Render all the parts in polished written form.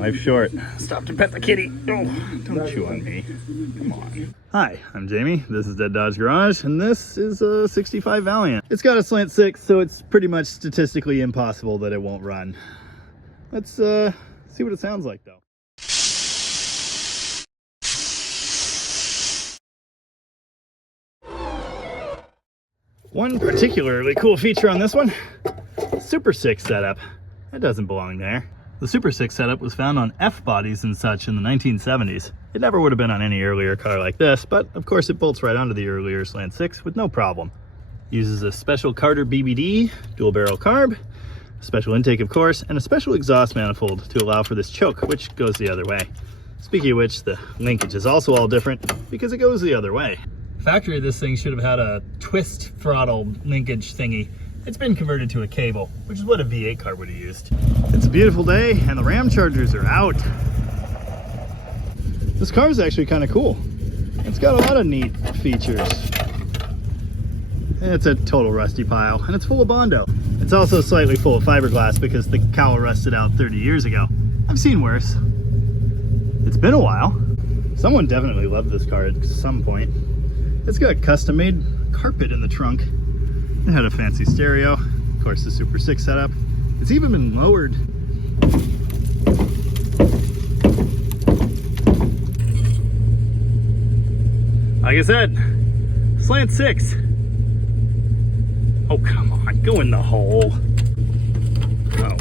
Life's short. Stop to pet the kitty. Oh, don't chew on me. Come on. Hi, I'm Jamie. This is Dead Dodge Garage, and this is a 65 Valiant. It's got a Slant 6, so it's pretty much statistically impossible that it won't run. Let's see what it sounds like, though. One particularly cool feature on this one, Super 6 setup. That doesn't belong there. The Super 6 setup was found on F bodies and such in the 1970s. It never would have been on any earlier car like this, but of course it bolts right onto the earlier Slant 6 with no problem. Uses a special Carter BBD, dual barrel carb, a special intake of course, and a special exhaust manifold to allow for this choke, which goes the other way. Speaking of which, the linkage is also all different because it goes the other way. Factory, this thing should have had a twist throttle linkage thingy. It's been converted to a cable, which is what a V8 car would have used. It's a beautiful day and the Ram chargers are out. This car is actually kind of cool. It's got a lot of neat features. It's a total rusty pile and it's full of Bondo. It's also slightly full of fiberglass because the cowl rusted out 30 years ago. I've seen worse. It's been a while. Someone definitely loved this car at some point. It's got custom made carpet in the trunk. It had a fancy stereo, of course the Super 6 setup. It's even been lowered. Like I said, Slant 6. Oh, come on, go in the hole. Oh.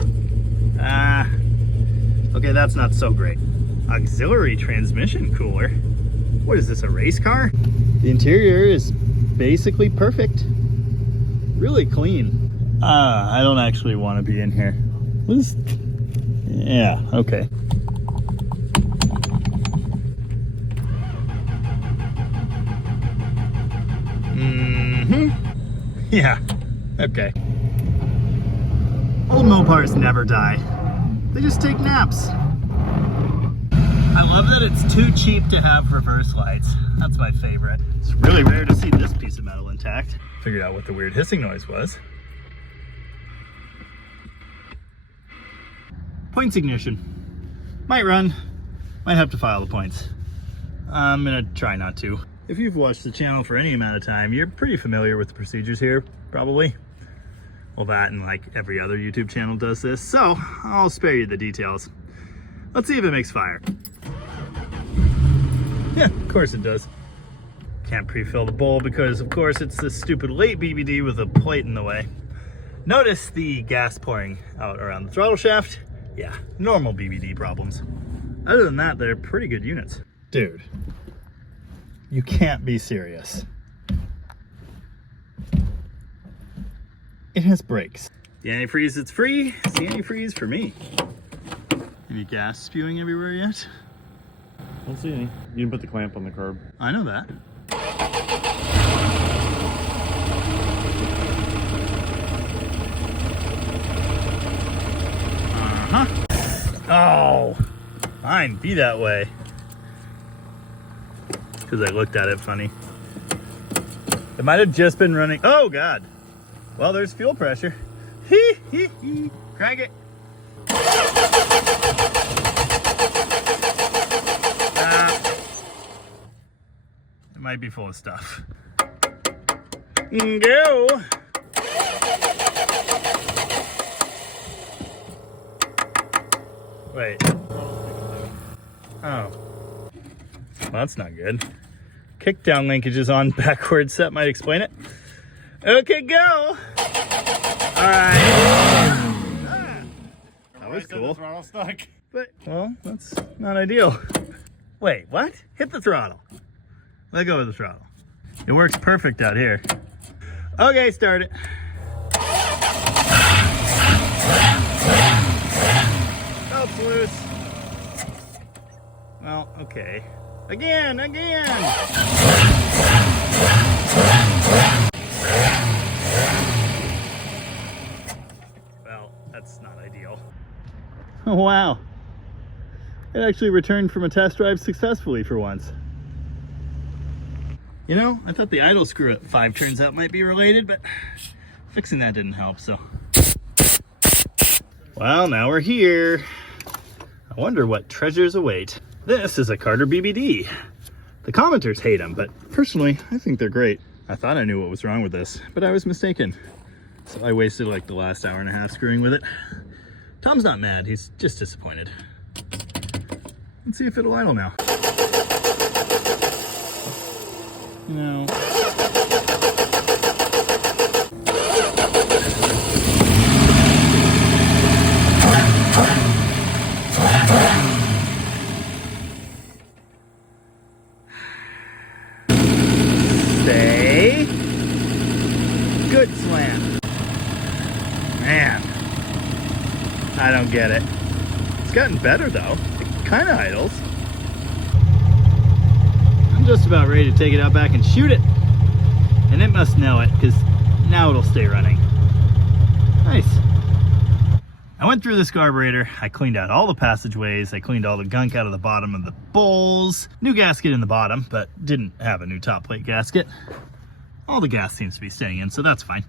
Okay, that's not so great. Auxiliary transmission cooler. What is this, a race car? The interior is basically perfect. Really clean. I don't actually want to be in here. What is... Yeah, okay. Yeah, okay. Old Mopars never die. They just take naps. I love that it's too cheap to have reverse lights. That's my favorite. It's really rare to see this piece of metal intact. Figured out what the weird hissing noise was. Points ignition. Might run. Might have to file the points. I'm gonna try not to. If you've watched the channel for any amount of time, you're pretty familiar with the procedures here, probably. Well, that and like every other YouTube channel does this, so I'll spare you the details. Let's see if it makes fire. Yeah, of course it does. Can't pre-fill the bowl because of course it's this stupid late BBD with a plate in the way. Notice the gas pouring out around the throttle shaft. Yeah, normal BBD problems. Other than that, they're pretty good units. Dude, you can't be serious. It has brakes. The antifreeze, it's free. It's the antifreeze for me. Any gas spewing everywhere yet? I don't see any. You can put the clamp on the carb. I know that. Oh, fine, be that way. Because I looked at it funny. It might have just been running. Oh, God. Well, there's fuel pressure. Hee, hee, hee. Crank it. It might be full of stuff. Go. Wait. Oh. Well, that's not good. Kickdown linkage is on backwards. That might explain it. Okay, go. All right. That was cool. The throttle stuck. But, well, that's not ideal. Wait, what? Hit the throttle. Let go of the throttle. It works perfect out here. Okay, start it. Belt's loose. Well, okay. Again. Well, that's not ideal. Oh, wow. It actually returned from a test drive successfully for once. You know, I thought the idle screw at 5 turns out might be related, but fixing that didn't help, so. Well, now we're here. I wonder what treasures await. This is a Carter BBD. The commenters hate them, but personally, I think they're great. I thought I knew what was wrong with this, but I was mistaken. So I wasted like the last hour and a half screwing with it. Tom's not mad, he's just disappointed. Let's see if it'll idle now. No. Stay. Good slant. Man, I don't get it. It's gotten better though. It kind of idles. I'm just about ready to take it out back and shoot it. And it must know it, because now it'll stay running. Nice. I went through this carburetor, I cleaned out all the passageways, I cleaned all the gunk out of the bottom of the bowls, new gasket in the bottom, but didn't have a new top plate gasket. All the gas seems to be staying in, so that's fine.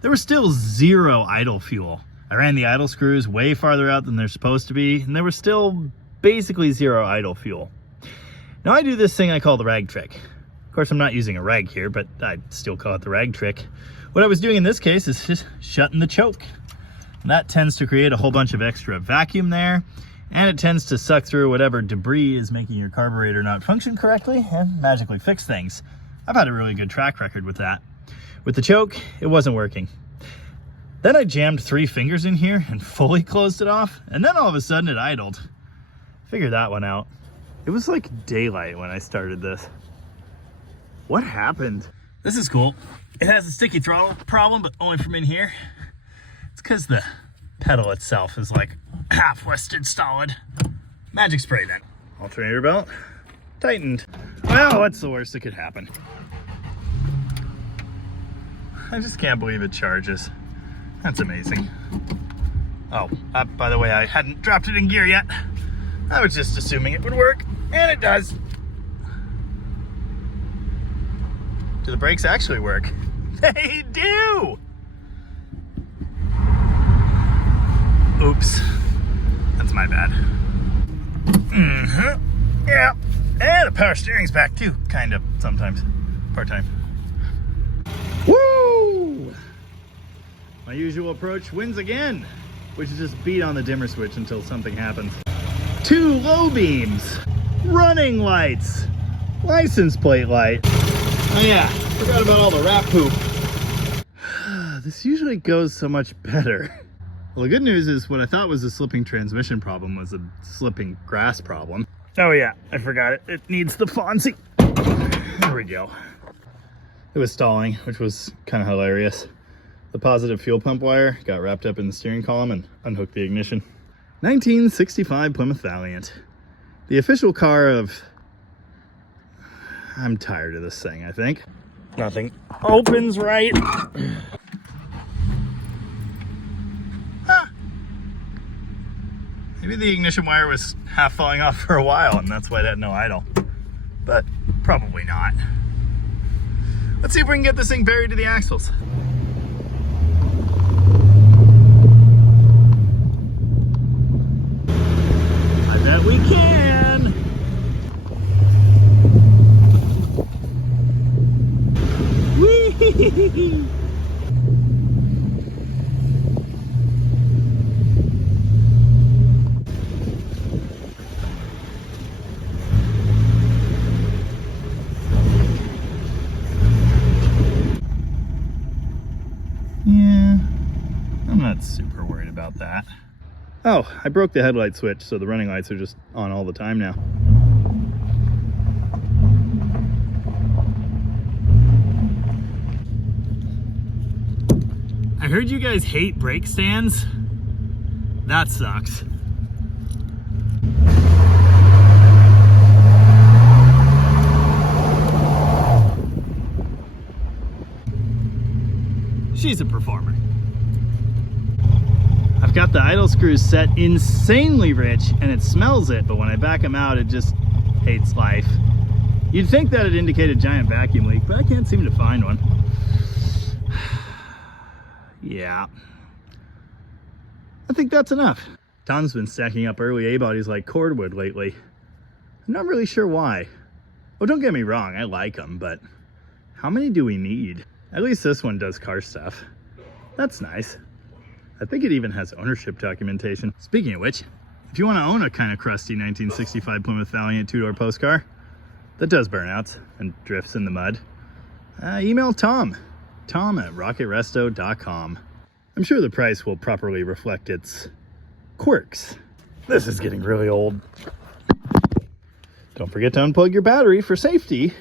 There was still zero idle fuel. I ran the idle screws way farther out than they're supposed to be, and there was still basically zero idle fuel. Now I do this thing I call the rag trick. Of course, I'm not using a rag here, but I still call it the rag trick. What I was doing in this case is just shutting the choke. And that tends to create a whole bunch of extra vacuum there, and it tends to suck through whatever debris is making your carburetor not function correctly and magically fix things. I've had a really good track record with that. With the choke, it wasn't working. Then I jammed 3 fingers in here and fully closed it off, and then all of a sudden it idled. Figured that one out. It was like daylight when I started this. What happened? This is cool. It has a sticky throttle problem, but only from in here. It's because the pedal itself is like half wested solid. Magic spray then. Alternator belt tightened. Well, what's the worst that could happen? I just can't believe it charges. That's amazing. Oh, by the way, I hadn't dropped it in gear yet. I was just assuming it would work, and it does. Do the brakes actually work? They do! Oops. That's my bad. Yeah. And the power steering's back too, kind of, sometimes. Part-time. Woo! My usual approach wins again, which is just beat on the dimmer switch until something happens. 2 low beams, running lights, license plate light. Oh yeah, forgot about all the rat poop. This usually goes so much better. Well, the good news is what I thought was a slipping transmission problem was a slipping grass problem. Oh yeah, I forgot it. It needs the Fonzie. There we go. It was stalling, which was kind of hilarious. The positive fuel pump wire got wrapped up in the steering column and unhooked the ignition. 1965 Plymouth Valiant. The official car of... I'm tired of this thing, I think. Nothing opens right. Maybe the ignition wire was half falling off for a while and that's why it had no idle. But probably not. Let's see if we can get this thing buried to the axles. I bet we can. Whee! Yeah, I'm not super worried about that. Oh, I broke the headlight switch, so the running lights are just on all the time now. I heard you guys hate brake stands. That sucks. She's a performer. I've got the idle screws set insanely rich and it smells it, but when I back them out, it just hates life. You'd think that it'd indicate a giant vacuum leak, but I can't seem to find one. Yeah. I think that's enough. Tom's been stacking up early A-bodies like cordwood lately. I'm not really sure why. Well, don't get me wrong, I like them, but how many do we need? At least this one does car stuff. That's nice. I think it even has ownership documentation. Speaking of which, if you want to own a kind of crusty 1965 Plymouth Valiant two-door post car that does burnouts and drifts in the mud, email Tom at rocketresto.com. I'm sure the price will properly reflect its quirks. This is getting really old. Don't forget to unplug your battery for safety.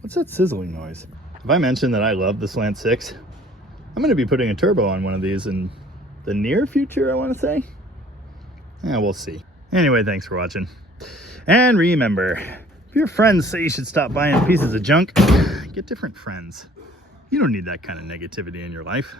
What's that sizzling noise? Have I mentioned that I love the Slant 6? I'm going to be putting a turbo on one of these in the near future, I want to say. Yeah, we'll see. Anyway, thanks for watching. And remember, if your friends say you should stop buying pieces of junk, get different friends. You don't need that kind of negativity in your life.